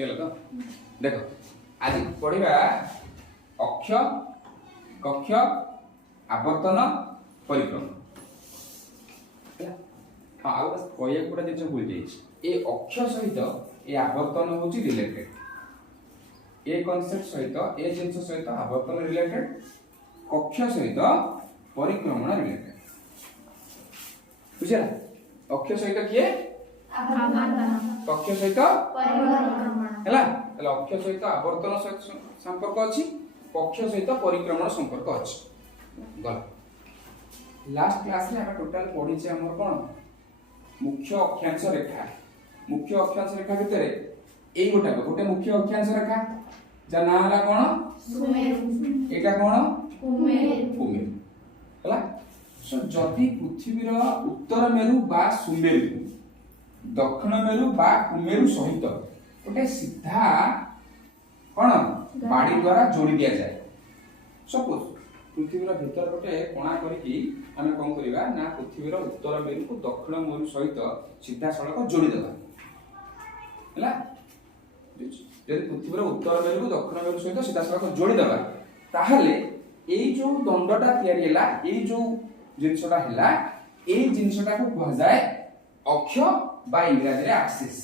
ହେଇଗଲା ତ ଦେଖ आज पढ़िबा अक्ष कक्ष आवर्तन परिक्रम हाँ आ कह गोटे जिन भूल जाइए ए अक्ष सहित ए आवर्तन हूँ रिलेटेड ए कनसेप्ट सहित ए जिन सहित आवर्तन रिलेटेड कक्ष सहित परिक्रमण रिलेटेड बुझला अक्ष सहित किए कक्ष सहित है अक्ष सहित आवर्तन सहित संपर्क अच्छी कक्ष सहित परिक्रमण संपर्क अच्छी गला लास्ट क्लास में टोटाल पढ़ी आमर कौन मुख्य अक्षांश रेखा भितर यही गोटे मुख्य अक्षांश रेखा जा ना हला कौन एटा कौन कुमेरु हला सो जदि पृथ्वीर उत्तर मेरु बा सुमेरु दक्षिण मेरु बा कुमेरु सहित गोटे सीधा कौन बाड़ी द्वारा जोड़ी दिया जाए सपोज पृथ्वीर भीतर गोटे कोणा करके आम कौन करवा ना पृथ्वीर उत्तर मेरु को दक्षिण मेरु सहित सीधा सड़क जोड़ी देवा है पृथ्वीर उत्तर मेरु को दक्षिण मेरु सहित सीधा सड़क जोड़ी देवा ताहले एई जो दंडटा तैयारी हैला एई जो जिनसटा हैला एई जिनसटा को कहा जाए अक्ष बा इंग्रजी रे एक्सिस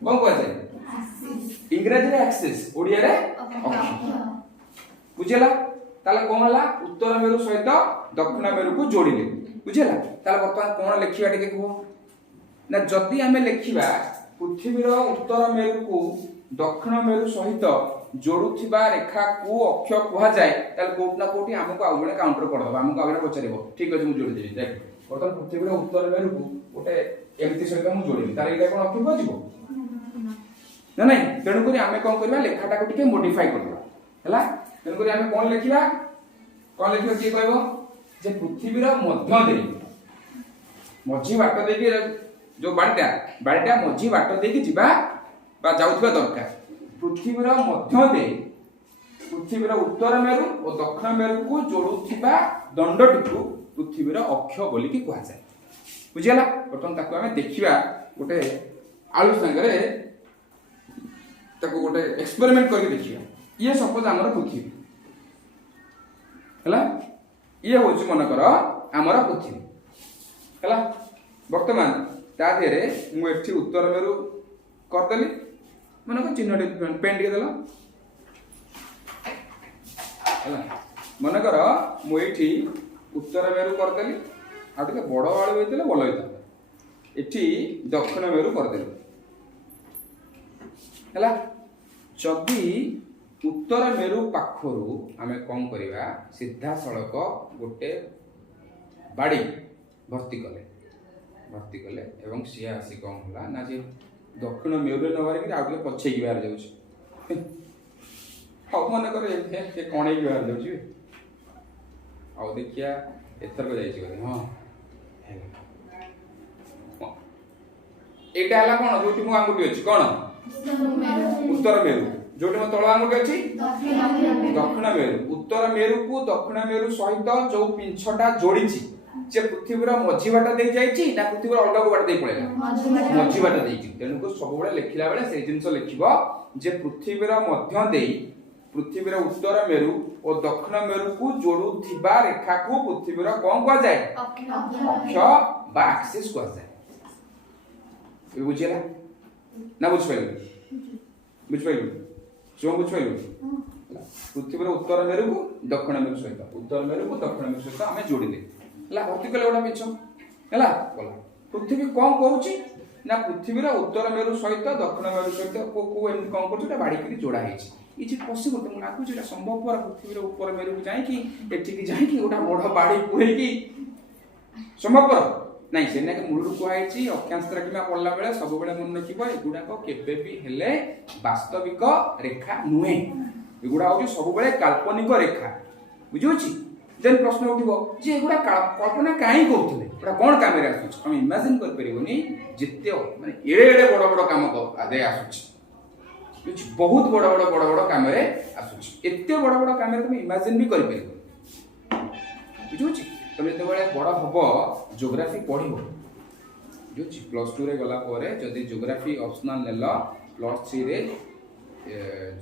कौन कहा जाए इंग्रजी रे एक्सिस ओडिया रे अक्ष बुझला ताले कोन हला उत्तर मेरु सहित दक्षिण मेरु को जोड़िले बुझला ताले वर्तमान कोन लिखिबा टिके को ना जदी हमें लिखिबा पृथ्वीर उत्तर मेरु को दक्षिण मेरु सहित जोड़ुथिबा रेखा को अक्ष कहा जाए ताले कोट ना कोटी हमको आ जने काउंटर कर दबा हमको आगे पछारिबो ठीक अछि मु जोड़ी देबी देख वर्तमान पृथ्वीर उत्तर मेरु को गोटे एमती सहित मु जोड़िबी तारे एटा कोन अक्ष बजिबो ना नहीं तेणु करी आमे कोन करबा लेखाटा को टिके मॉडिफाई करबा हला तेणु करी आमे कोन लिखिबा की कहबो जे पृथ्वीर मध्य दे मझी बाट दे के जो बाड़ीटा मझी बाट दे के जिबा बा जाउथबा दरकार पृथ्वीर मध्य दे पृथ्वीर उत्तर मेरु और दक्षिण मेरु को जोड़ुथिबा दंडटी को पृथ्वीर अक्ष बोली की कहा जाए बुझियला प्रथम ताको हमें देखिबा गोटे आलू संगरे ताको गोटे एक्सपेरिमेंट करके देखिबा ये सपोज हमर पृथ्वी हला ये होची मन कर हमर पृथ्वी हला वर्तमान ता देरे मु एठी उत्तर मेरु कर देली मन को चिन्हटे पेंट के देला हला मन कर मु एठी उत्तर मेरु कर देली आ टिके बड़ वाली होइतले भल होइता एठी दक्षिण मेरु कर देली हला जदी उत्तर मेरु पाखरु आमे कौन करिवा सीधा सड़क गोटे बाड़ी भर्ती कले एवं सी आसी कौन होला ना जे दक्षिण मेरु न बारे कि आगे पछे की बाहर जाउछ हाउ मन करे से कोणे की बाहर जाउछ आ देखिया एथर को जाइछ करे हां एटा हला कोन जोटी मु आंगुटी अछि कोन उत्तर मेरु जोटी मो तळ आंगुटी अछि दक्षिण मेरु उत्तर मेरु को दक्षिण मेरु सहित जो पिंछटा जोड़ीछि जे पृथ्वीर मझी बाट दे जाइछि ना पृथ्वीर अलग बाट दे पळेला मझी बाट देइछि तेनु को सब बेले लेखिला बेले से जिंस लेखिबो जे पृथ्वीर मध्य देई पृथ्वीर उत्तर मेरु और दक्षिण मेरु को जोड़ुथिबा रेखा को पृथ्वीर कोन कहा जाए अक्ष बा एक्सिस कहा जाए बुझिला ना बुझ पाइलु जो बुझ पाइलु पृथ्वीर उत्तर मेरु को दक्षिण मेरु सहित उत्तर मेरु को दक्षिण मेरु सहित हमें जोड़ी दे हला भर्ती कले ओडा पिछ हला बोला पृथ्वी कोन करूची ना पृथ्वीर उत्तर मेरु सहित दक्षिण मेरु सहित को एम कोन करछु ता बाड़ी करी जोड़ा हेछि इज इट पॉसिबल तुम लागु जेटा संभव पर पृथ्वीर ऊपर मेरु को जाई कि एठी की जाई कि ओटा बड़ बाड़ी पुरै की संभव पर नहीं से के मूल को आइछि अक्षांश रेखा पड़ला बेले सब बेले मन रखिबो एगुडा को केबे भी हेले वास्तविक रेखा नुहे एगुडा होची सब बेले काल्पनिक रेखा बुझियोछि देन प्रश्न उठिबो जे एगुडा कल्पना काई करथले एटा कोन काम रे आसुछ हम इमेजिन कर परिबोनी जिते माने एड़े एड़े बड़ बड़ काम को आदे आसुछ कुछ बहुत बड़ काम रे आसुछ एते बड़ काम रे तुम इमेजिन भी कर परिबो बुझियोछि तुम जो बड़ हम ज्योग्राफी पढ़ो जो प्लस टू रे गला जदि ज्योग्राफी ऑप्शनल नेल +3 रे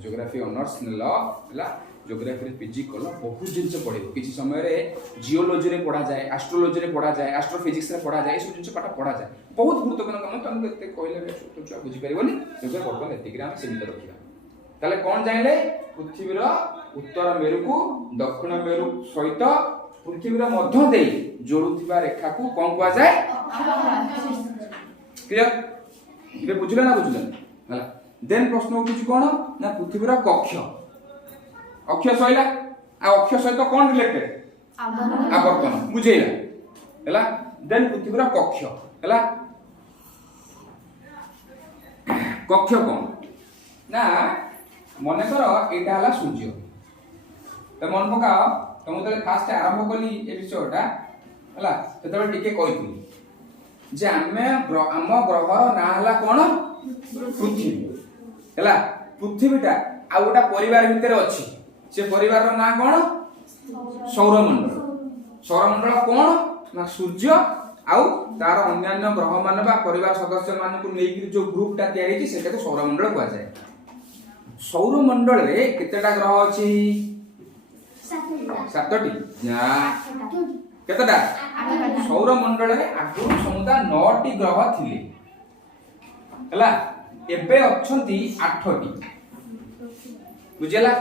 ज्योग्राफी ऑनर्स नेला हला ज्योग्राफी रे पीजी कल बहुत जिनस पढ़े किसी समय रे जियोलॉजी रे पढ़ा जाए एस्ट्रोलॉजी रे पढ़ा जाए एस्ट्रोफिजिक्स रे पढ़ा जाए सब जिनस पाठ पढ़ा जाए बहुत गुरुत्वपूर्ण काम तुमको एते कहले छोट छुआ बुझी परिबनी से बर्तमान एतिक हम सीमित रखिबा ताले कोन जाइले पृथ्वीर उत्तर मेरु को दक्षिण मेरु सहित पृथ्वीर मध्य देई जोड़ुथिबा रेखा को कोन कुआ जाए क्लियर इबे बुझले ना बुझले हला देन प्रश्न उठुची कोन ना पृथ्वीर कक्ष अक्ष सहिला आ अक्ष सहित कोन रिलेटेड आवर्तन बुझेला हला देन पृथ्वीर कक्ष हला कक्ष कोन ना मने कर एटा हला सूर्य त मन पका तुम तले फास्ट आरंभ कली ए विषयटा हला ततबे टिके कहितु जे आम ग्रहर ना हला कोन पृथ्वी हला पृथ्वीटा आ गोटा परिवार भितर अछि से परिवार रो ना कोन सौरमंडल कोन ना सूर्य आउ तार अन्यान्य ग्रह मान बा परिवार सदस्य मान को नेकी जो ग्रुप टा तयारी छि सेटा को सौरमंडल कहआ जाय सौरमंडल रे केतेटा ग्रह अछि 7टी ना केतेटा सौरमंडल रे आगु समुदा 9टी ग्रह थिले हला एबे अछंती 8टी बुझेला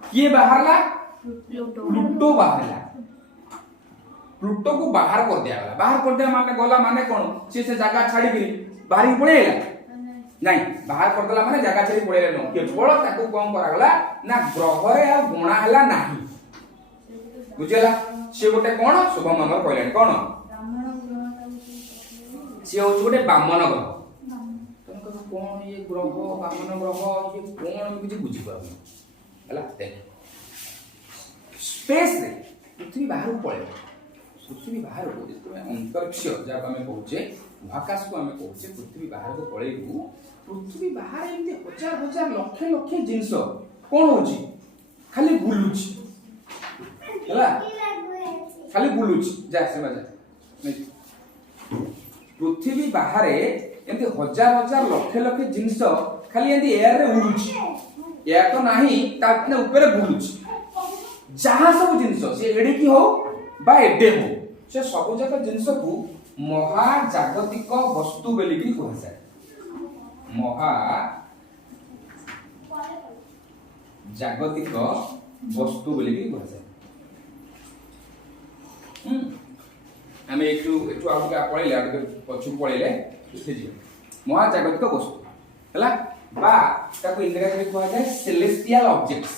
किए बाहरला प्लूटो बाहरला प्लूटो को बाहर कर दिया माने गला माने कोन से जगह छाड़ी के बाहरी पळेला नहीं बाहर कर देला माने जगह छाड़ी पळेला न केवल ताको कोन करा गला ना ग्रह रे आ गुणा हला नाही बुझेला से गोटे कोन शुभम नंबर कहले कोन से हो गोटे बामन ग्रह तुमको कोन ये ग्रह बामन ग्रह ये कोन किछि बुझी पाबो हला देख स्पेस रे पृथ्वी बाहर पळे पृथ्वी बाहर को जेतबे अंतरिक्ष जा हमें कहूचे आकाश को हमें कहूचे पृथ्वी बाहर को पळेबू पृथ्वी बाहर एमते हजार हजार लक्ष लक्ष जिंस कोन होची खाली बुलुची हला खाली बुलुची जा से मजा पृथ्वी बाहर एमते हजार हजार लक्ष लक्ष जिंस खाली एमते एयर रे उडुची एयर तो नाही ताने ऊपर बुलुची जहाँ सब जिनस से एडे की हो बा एडे हो से सब जाक जिनस को महाजागतिक वस्तु बेली की कहा जाए महा जागतिक वस्तु बेली की कहा जाए हमें एटू आगे पळेले आगे पछु पळेले से जी महाजागतिक वस्तु हला बा ताको इंग्रजी में कहा जाए सेलेस्टियल ऑब्जेक्ट्स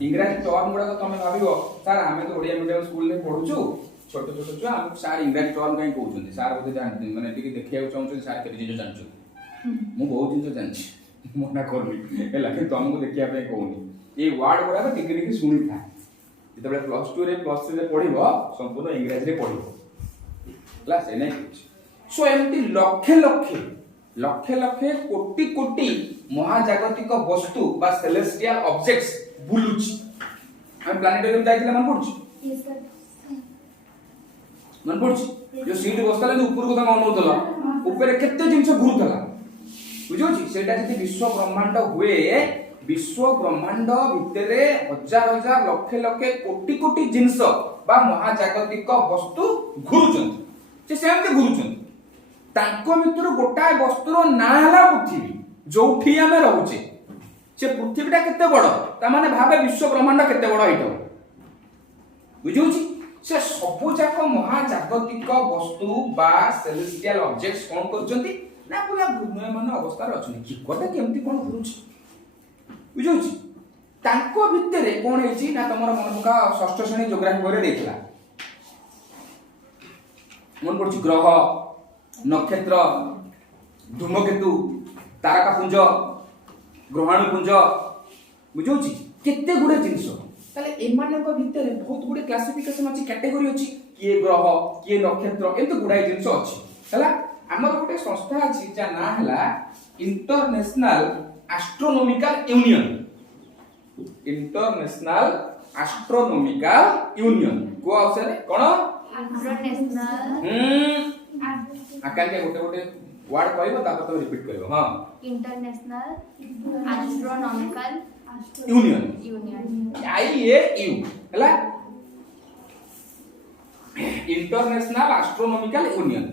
इंग्रजी टर्म गुडा तमे भाबिबो सर हमें तो ओडिया मीडियम स्कूल में पढुछु छोट छोट छुआ हम सर इंग्रजी टर्म काई कहउछन सर बोते जानते माने टिके देखिया चाहउछन सर केते जिंस जानछु मु बहुत जिंस जानछि मना करली एला कि तुमको देखिया पे कहउनी ए वर्ड गुडा तो टिके टिके सुनी था जेतबे +2 रे +3 रे पढिबो संपूर्ण इंग्रजी रे पढिबो हला से नै सो एमती लक्ष लक्ष कोटि कोटि महाजागतिक वस्तु बा सेलेस्टियल ऑब्जेक्ट्स बुलुची हम प्लानेटोरियम जाइतिला मन पड़छ जो सीट बसला ऊपर को तम अनौतला ऊपर केते जिंस घुरुतला बुझोछि सेटा जति विश्व ब्रह्मांड हुए विश्व ब्रह्मांड भितरे हजार हजार लक्ष लक्ष कोटि कोटि जिंस बा महाजागतिक वस्तु घुरुचन से सेमते घुरुचन तांको मित्र गोटाय वस्तुर ना हला पृथ्वी जोठी हमें रहउचे से पृथ्वीटा केते बड़ ता माने भाबे विश्व ब्रह्मांड केते बड़ हेटो बुझुछि से सबु जाक महाजागतिक वस्तु बा सेलेस्टियल ऑब्जेक्ट्स कोन करचंती ना पूरा घूर्णयमान अवस्था रे अछनी कि कोटा केमती कोन घुरुछि बुझुछि तांको भितरे कोन हेछि ना तमर मन पका षष्ठ श्रेणी ज्योग्राफी करे देथिला मन पड़छि ग्रह नक्षत्र धूमकेतु तारकापुंज ग्रहाणुपुंज बुझौछि केते गुडे जिंस ताले एमानक भितरे बहुत गुडे क्लासिफिकेशन अछि कैटेगरी अछि किए ग्रह किए नक्षत्र एते गुडाय जिंस अछि हला हमर गुटे संस्था अछि जा ना हला इंटरनेशनल एस्ट्रोनॉमिकल यूनियन को अवसर कोन इंटरनेशनल आकांक्षा गोटे गोटे वर्ड कहबो तापर तो रिपीट करबो हां international astronomical union union IAU हला इंटरनेशनल एस्ट्रोनॉमिकल यूनियन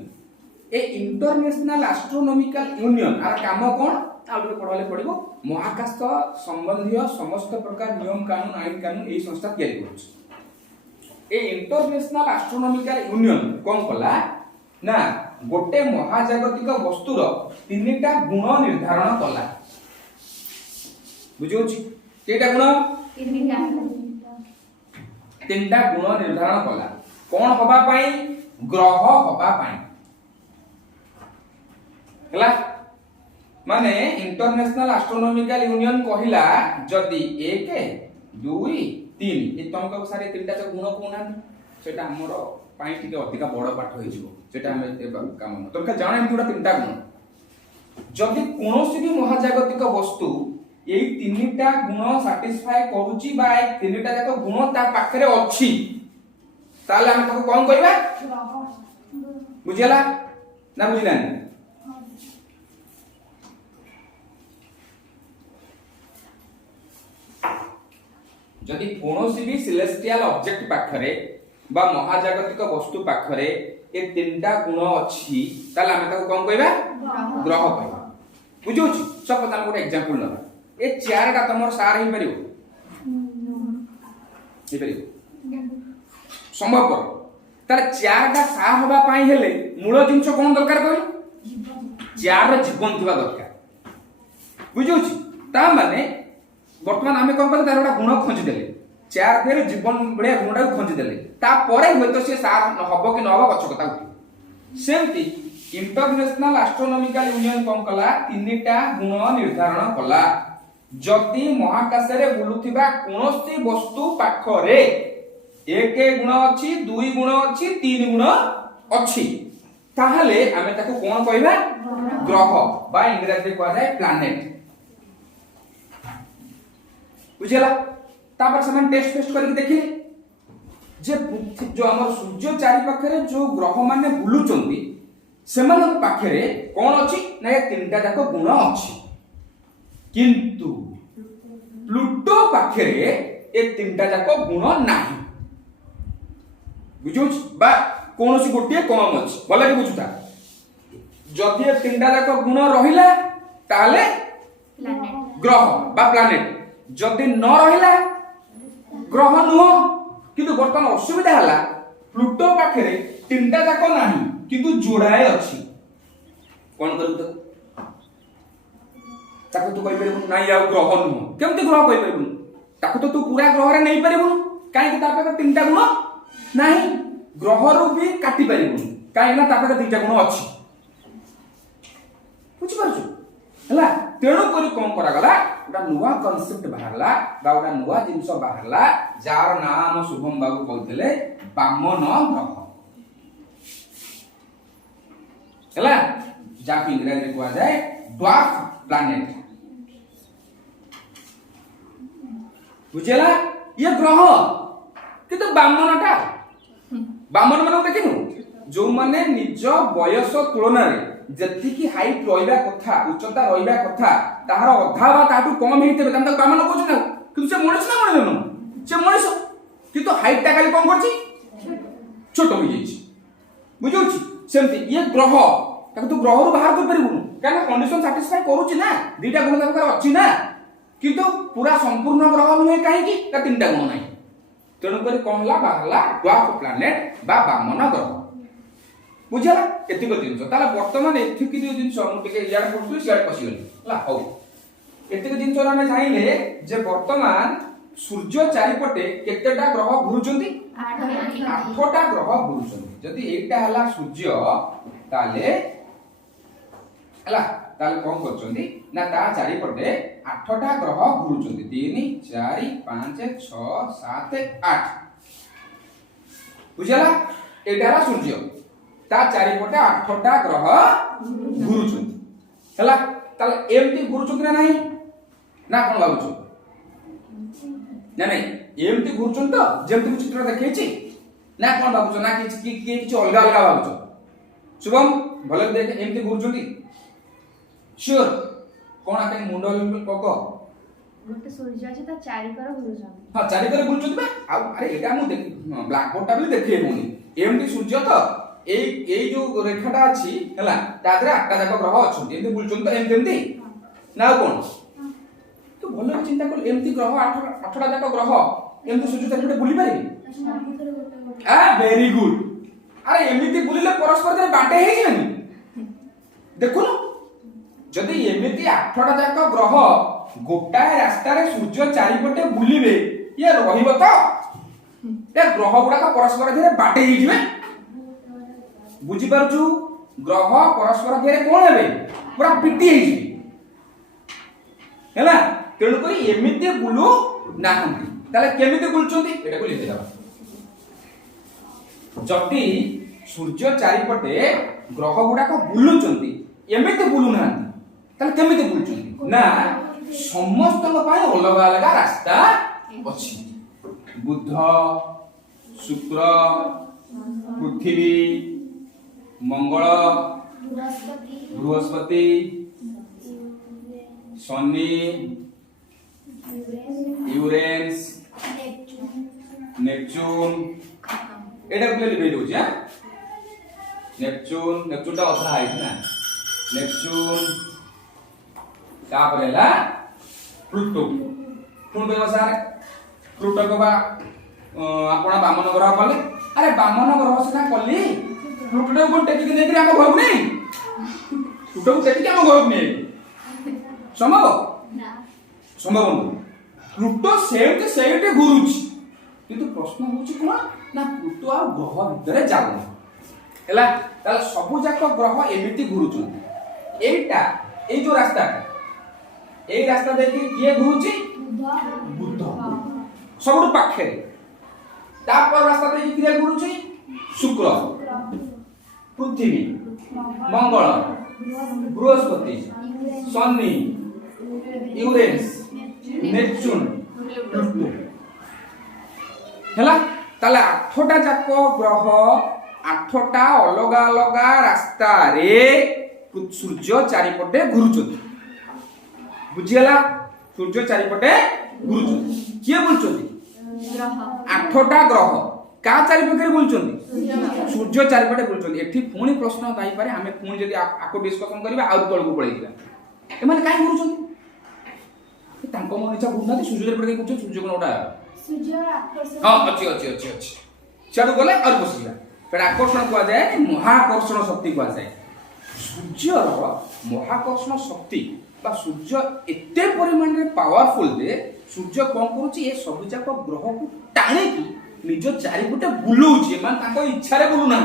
ए इंटरनेशनल एस्ट्रोनॉमिकल यूनियन आर काम कोन आउटे पढाले पडिबो महाकाश संबंधी समस्त प्रकार नियम कानून आईन कानून ए संस्था तयारी करछ ए इंटरनेशनल एस्ट्रोनॉमिकल यूनियन कोन कला ना गोटे महाजागतिक वस्तुर तीनटा गुण निर्धारण कला बुझौछि केटा गुण तीनटा गुण निर्धारण कला कोन होबा पई ग्रह होबा पई हला माने इंटरनेशनल एस्ट्रोनॉमिकल यूनियन कहिला जदी 1 2 3 ए तमको सारे तीनटा गुण कोना सेटा हमर पाई टिके अधिका बड़ पाठ होई जिवो सेटा हम काम न तमका जाने एमति गुडा तीनटा गुण जदी कोनोसी भी महाजागतिक वस्तु एई तीनटा गुण सैटिस्फाई करूची बा ए तीनटा जाक गुण ता पाखरे अछि ताले हम ताको कोन कहबा बुझियला ना बुझिलानी जदि कोनोसी भी सेलेस्टियल ऑब्जेक्ट पाखरे बा महाजागतिक वस्तु पाखरे ए तीनटा गुण अछि ताले हम ताको कोन कहबा ग्रह कहबा बुझौछि सब पता हम एग्जांपल नबा ए चारटा तमर सार हे परिबो हे परिबो संभव कर तार चारटा सार होबा पई हेले मूल जिंस कोन दरकार कहलु चार जीवन थिबा दरकार बुझौछि ता माने वर्तमान आमे कोन करले तार एउटा गुण खोजि देले चार फेर जीवन बढिया गुणटा खोजि देले ता परे होतो से सार हबो कि न हबो गछ कथा उठी सेमति इंटरनेशनल एस्ट्रोनॉमिकल यूनियन कोन कला तीनटा गुण निर्धारण कला जति महाकाश रे बुलुथिबा कोनोसी वस्तु पाखरे एक गुण अछि दुई गुण अछि तीन गुण अछि ताहाले आमे ताको कोन कहबा ग्रह बा इंग्रजी कहै जाय प्लैनेट बुझला तापर समान टेस्ट करके देखिले जे जो हमर सूर्य चारि पाखरे जो ग्रह माने बुलुचंती सेमान पाखरे कोन अछि ना ए तीनटा जाक गुण अछि किंतु प्लूटो पाखरे ए तीनटा जाक गुण नाही बुझुछ बा कोनोसी गोटिए कम अछि भले कि बुझुता जदि ए तीनटा जाक गुण रहिला ताले प्लैनेट ग्रह बा प्लैनेट जदि न रहिला ग्रह नुह किंतु वर्तमान असुविधा हला प्लूटो पाखरे तीनटा जाक नाही किंतु जोड़ाए अछि कोन करू त ताको तू कहि परबु नाही आ ग्रह नुह केमति ग्रह कहि परबु ताको तो तू पूरा ग्रह रे नै परबु काहे कि तापे तीनटा गुण नाही ग्रह रु भी काटी परबु काहे ना तापे तीनटा गुण अछि बुझि परछु हला तेणु करी कोन करा गला उडा नुवा कांसेप्ट बाहरला बा उडा नुवा जिंस बाहरला जार नाम शुभम बाबू कहथिले बामन ग्रह हला जा कि इंग्रजी कहवा जाय ड्वार्फ प्लैनेट बुझेला ये ग्रह किंतु बामनटा बामन माने देखिनु जो माने निज बयस तुलना रे जति की हाइट रहिबा कथा उच्चता रहिबा कथा ताहार अधा बा ताटू कम हेइते तम तक बामन कहछ ना किंतु से मनुष्य ना मनुष्य से मनुष्य किंतु हाइट ता खाली कम करछि छोट हो जाइछि बुझौछि सेमति ये ग्रह ताको तू ग्रह रु बाहर कर परिबु काना कंडीशन सैटिस्फाई करूछि ना दुईटा गुण ताकर अछि ना किंतु पूरा संपूर्ण ग्रह नुहे काहे कि ता तीनटा गुण नाही तेणु करी कहला बाहला ड्वार्फ प्लैनेट बा बामन ग्रह बुझला एतिक जिंस ताला वर्तमान एथिक जो जिंस हम टिके याड करथु सियाड पसिगली हला हो एतिक जिंस हम जानिले जे वर्तमान सूर्य चारिपटे केतेटा ग्रह घुरुचंती 8टा ग्रह घुरुचंती जदी एटा हला सूर्य ताले हला ताले कोन करचंती ना ता चारिपटे 8टा ग्रह घुरुचंती 3 4 5 6 7 8 बुझला एटा हला सूर्य ता चारिपटे 8टा ग्रह घुरुचंती हला ताले एमती घुरुचंती ना नाही ना कोन लागुचो ना नहीं एमती घुरुचंती तो जेमती चित्र देखैछि ना कोन बाबुचो ना कि अलगा अलगा बाबुचो शुभम भले देख एमती घुरुचंती श्योर कोन आके मुंड पक गोटे सूर्य अछि त चारि कर घुरुछन हां चारि करे घुरुचंती बा आ अरे एटा मु देख ब्लैक बोर्ड टा भी देखे होनी एमती सूर्य तो एई जो रेखाटा अछि हला ता देरे आठटा जाक ग्रह अछंती एमती बुलचंती तो एमती ना कोन तो भले चिंता कर एमती ग्रह आठटा जाक ग्रह एमती सूर्य चारिपटे बुली पारे आ वेरी गुड अरे एमती बुलिले परस्पर जे बाटे हे जिनी देखुन जदि एमती आठटा जाक ग्रह गोटाए रास्ता रे सूर्य चारिपटे बुलिबे ये रहिबो तो ए ग्रह गुडा का परस्पर धीरे बाटे हे जिवे बुझी पारछु ग्रह परस्पर धीरे कोन हेबे पूरा पिटी हे जिवे हैला तेणु करी एमिति बुलु नाहंती ताले केमिति बुलचंती एटा को लिखि दबा जति सूर्य चारिपटे ग्रह गुडा को बुलुचंती एमिति बुलु नाहंती ताले केमिति बुलचंती ना समस्त पाए अलग अलग रास्ता अछि बुध शुक्र पृथ्वी मंगल बृहस्पति शनि यूरेनस नेपच्यून एटा को लिबे दोछ हां नेपच्यून टा अथा है ना नेपच्यून तापरेला प्लूटो कोन कहबा सर प्लूटो को बा आपण बामन ग्रह कले अरे बामन ग्रह सिना कली प्लूटो को टेकी नै करी हम घर नै प्लूटो को टेकी हम घर नै संभव ना संभव प्लूटो सेठ सेठ घुरुची किंतु प्रश्न होची कोन ना प्लूटो आ ग्रह भितरे जाउ हैला ताल सबु जाक ग्रह एमिति घुरुचन एटा ए जो रास्ता ए रास्ता देखि किए घुरुची बुध सबुठ पाखे तापर रास्ता देखि किए घुरुची शुक्र पृथ्वी मंगल बृहस्पति शनि यूरेनस नेपच्यून प्लूटो हैला ताले आठटा जाक ग्रह आठटा अलग अलग रास्ता रे सूर्य चारिपटे घुरुचंती बुझियला सूर्य चारिपटे घुरुचंती किए बुलचंती ग्रह आठटा ग्रह का चारिपटे बुलचंती सूर्य चारिपटे बुलचंती एठी पुणी प्रश्न ताई पारे हमें पुणी जदी आको डिस्कशन करबा आ तळकु पळेइला एमाने काई घुरुचंती तांको मन इच्छा घुरुनाती सूर्य चारिपटे घुरुचंती सूर्य कोन ओटा सूर्य आकर्षण हां अच्छी छाडू गले और बसिला फेर आकर्षण को जाए महाकर्षण शक्ति को जाए सूर्यर महाकर्षण शक्ति बा सूर्य एते परिमाण रे पावरफुल दे सूर्य कोन करूची ए सब जाक ग्रह को टाणी की निज चारिपटे बुलौची मान ताको इच्छा रे बुलु ना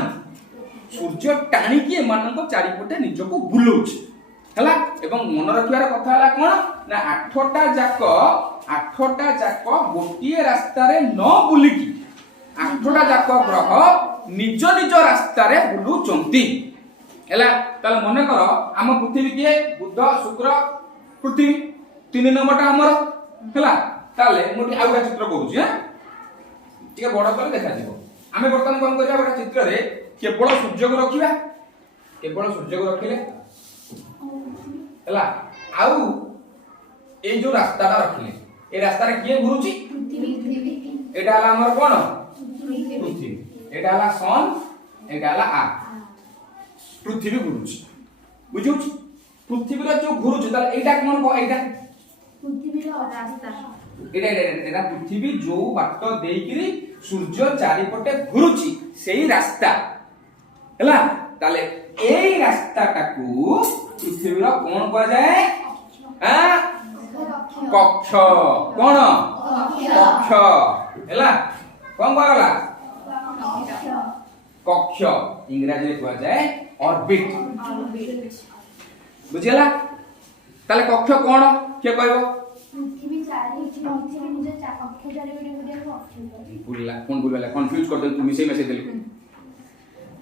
सूर्य टाणी की मान को चारिपटे निज को बुलौची हला एवं मन रखियार कथा हला कोन ना आठटा जाक गोटिए रास्ता रे न बुलिकी आठटा जाक ग्रह निज निज रास्ता रे बुलुचंती हैला ताल मने करो हम पृथ्वी के बुध शुक्र पृथ्वी तीन नंबरटा हमर हैला ताले मोटी आउटा चित्र करूची हां ठीक है बड़ कर देखा दिबो हमें वर्तमान कोन करिया बड़ा चित्र रे केवल सूर्य को रखिबा केवल सूर्य को रखिले हैला आउ ए जो रास्ताटा रखिले ए रास्ता रे किए घुरुची पृथ्वी एटा हला हमर कोन पृथ्वी एटा हला सन एटा हला आ पृथ्वी घुरुची बुझुची पृथ्वी रे जो घुरुची ताले एटा कोन को एटा पृथ्वी रो रास्ता एटा पृथ्वी जो बाट देइकिरी सूर्य चारिपटे घुरुची सेही रास्ता हैला ताले एई रास्ता टाकू पृथ्वी रो कोन को जाए हां कक्ष कोन कक्ष हैला कोन कहला कक्ष इंग्रजी रे कहवा जाए ऑर्बिट बुझिला ताले कक्ष कोन के कहबो पृथ्वी चारि पृथ्वी निज कक्ष चारि बिडे कक्ष बुझला कोन बुझला कंफ्यूज कर दे तू मिसे मेसे देली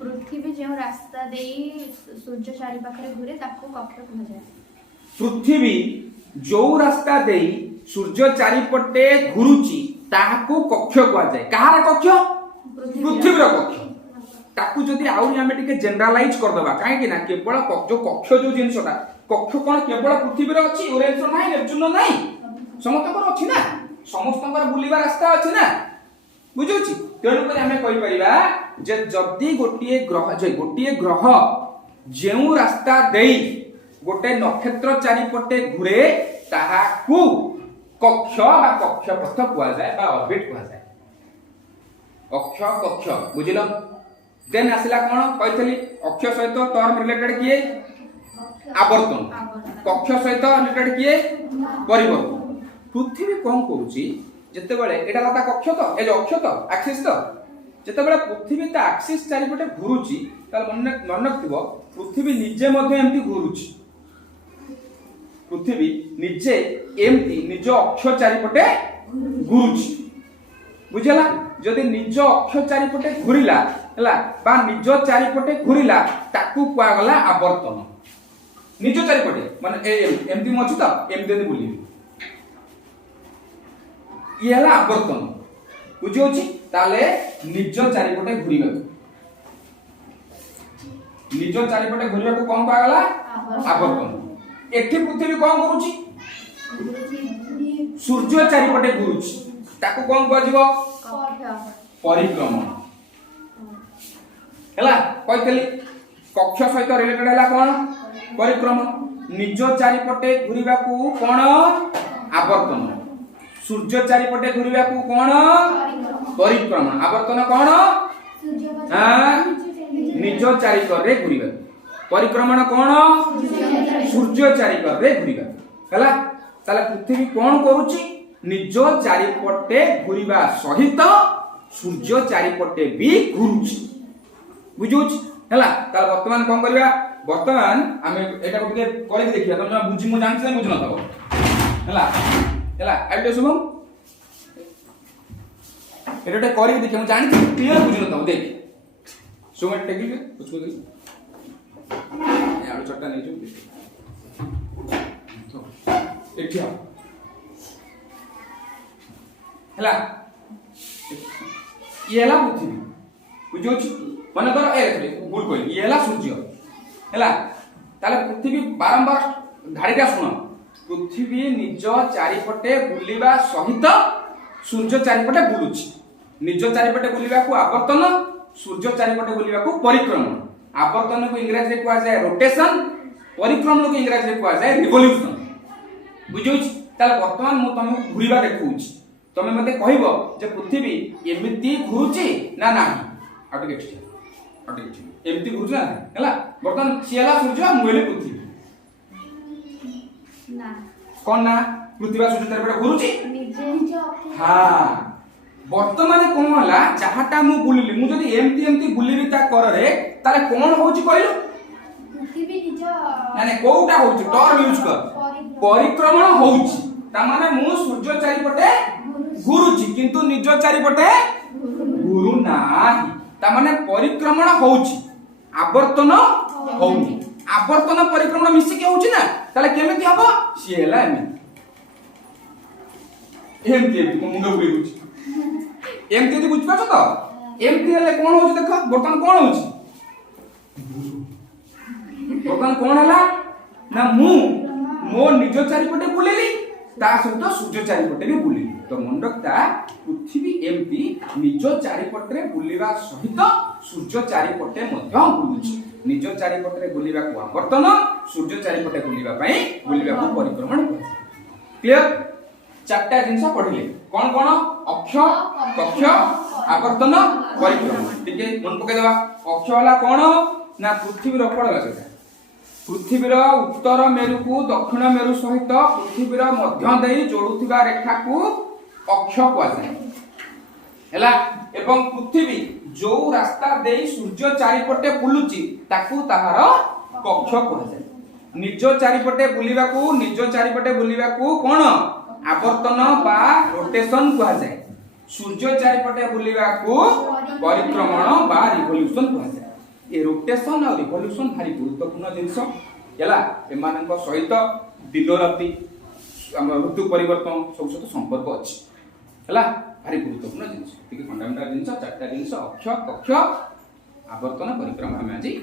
पृथ्वी जो रास्ता देई सूर्य चारि पाखरे घुरे ताको कक्ष कह जाय पृथ्वी जो रास्ता देई सूर्य चारिपटे घुरुची ताहाको कक्ष कह जाय कहार कक्ष पृथ्वी रो कक्ष ताकू जदि आउरी आमे टिके जनरलाइज कर दबा काहे कि ना केवल जो कक्ष जो जिनसटा कक्ष कोन केवल पृथ्वी रे अछि यूरेनस नाही नेपच्यून नाही समस्त पर अछि ना समस्त पर बुलिबा रास्ता अछि ना बुझुछि तेणु कर आमे कहि परिबा जे जदि गोटिए ग्रह जेउ रास्ता देई गोटे नक्षत्र चारिपटे घुरे ताहाकू कक्ष बा कक्षपथ कुआ जाय बा ऑर्बिट कुआ जाय अक्ष कक्ष बुझिलो देन आसिला कोन कहथली अक्ष सहित टर्म रिलेटेड किए आवर्तन कक्ष सहित रिलेटेड किए परिवर्तन पृथ्वी कोन करूची जते बेले एटा लाता कक्ष तो ए जो अक्ष तो एक्सिस तो जते बेले पृथ्वी ता एक्सिस चारिपटे घुरुची तार मन रखथिबो पृथ्वी निजे मध्ये एम्ति घुरुची पृथ्वी निजे एम्ति निज अक्ष चारिपटे घुरुची बुझला जदि निज अक्ष चारिपटे घुरिला हला बा निज चारिपटे घुरिला ताकू कुआ गला आवर्तन निज चारिपटे माने एम्ति मछि त एम्ति बुली ये हला आवर्तन बुझियोछि ताले निज चारिपटे घुरिबा निज चारिपटे घुरिबा को कोन कुआ गला आवर्तन एठी पृथ्वी कोन करूछि सूर्य चारिपटे घुरुछि ताकू कोन कुआ जीवो परिक्रमण हला कहतली कक्ष सहित रिलेटेड हला कोन परिक्रमण निज चारिपटे घुरिबा को कोन आवर्तन सूर्य चारिपटे घुरिबा को कोन परिक्रमण आवर्तन कोन निज चारिकर रे घुरिबा परिक्रमण कोन सूर्य चारिकर रे घुरिबा हला ताले पृथ्वी कोन करूची निज चारिपटे घुरिबा सहित सूर्य चारिपटे भी घुरुची बुझुछ हला तार वर्तमान कोन करबा वर्तमान आमे एटा को करि देखिया तमे बुझि मु जानछ नै बुझ न तब हला हला आइटे शुभम एटा करि देखिया मु जानि क्लियर बुझ न तब देख शुभम टेकिल कुछ को ए आलू चट्टा नै जो देखिया हला ये हला पृथ्वी बुझुछ मन कर ए भूल कोइ ये हला सूर्य हला ताले पृथ्वी बारंबार धाड़ीटा सुन पृथ्वी निज चारिपटे बुलिबा सहित सूर्य चारिपटे बुलुछि निज चारिपटे बुलिबा को आवर्तन सूर्य चारिपटे बुलिबा को परिक्रमण आवर्तन को इंग्रजी रे कुआ जाय रोटेशन परिक्रमण को इंग्रजी रे कुआ जाय रिवोल्यूशन बुझुछ ताले वर्तमान मु तमु घुरिबा देखुछि तमे मते कहिबो जे पृथ्वी एमिति घुरुची ना नाही आटके एमिति घुरुची ना हला वर्तमान सियाला सूर्य मुएले पृथ्वी ना कोन ना पृथ्वी सूर्य तरफ घुरुची निजे हां वर्तमान कोन हला जहाटा मु बुलिली मु जदी एमिति बुलिबी ता कर रे ताले कोन होउची कहलु पृथ्वी निज ना कोउटा होउची टर्म यूज कर परिक्रमण होउची ता माने मु सूर्य चारिपटे घुरुची किंतु निज चारिपटे घुरु नाही ता माने परिक्रमण होउची आवर्तन होउनी आवर्तन परिक्रमण मिसी के होउची ना ताले केमिति हबो सिएला एमति मुंड बुली बुची एमति बुझ पाछो तो एमति हेले कोन होउची देख बर्तन कोन होउची बर्तन कोन हला ना मु मो निज चारिपटे बुलेली ता सहित सूर्य चारिपटे भी बुलिली तो मन रखता पृथ्वी एमती निज चारिपटे बुलिबा सहित सूर्य चारिपटे मध्य बुलुची निज चारिपटे बुलिबा को आवर्तन सूर्य चारिपटे बुलिबा पई बुलिबा को परिक्रमण क्लियर चारटा जिंस पढिले कोन कोन अक्ष कक्ष आवर्तन परिक्रमण ठीक है मन पके देबा अक्ष वाला कोन ना पृथ्वी रो पड़ लागै पृथ्वीर उत्तर मेरु को दक्षिण मेरु सहित पृथ्वीर मध्य देई जोड़ुथिबा रेखा को अक्ष कुआ जाय हैला एवं पृथ्वी जो रास्ता देई सूर्य चारिपटे बुलुची ताकू ताहार कक्ष कुआ जाय निज चारिपटे बुलिबा को कोन आवर्तन बा रोटेशन कुआ जाय सूर्य चारिपटे बुलिबा को परिक्रमण बा रिवोल्यूशन कुआ जाय ए रोटेशन और रिवोल्यूशन भारी गुरुत्वपूर्ण जिंस हैला एमानक सहित दिन राति ऋतु परिवर्तन सब सहित संपर्क अछि हैला भारी गुरुत्वपूर्ण जिंस ठीक फंडामेंटल जिंस चारटा जिंस अक्ष कक्ष आवर्तन परिक्रमा आम आज है।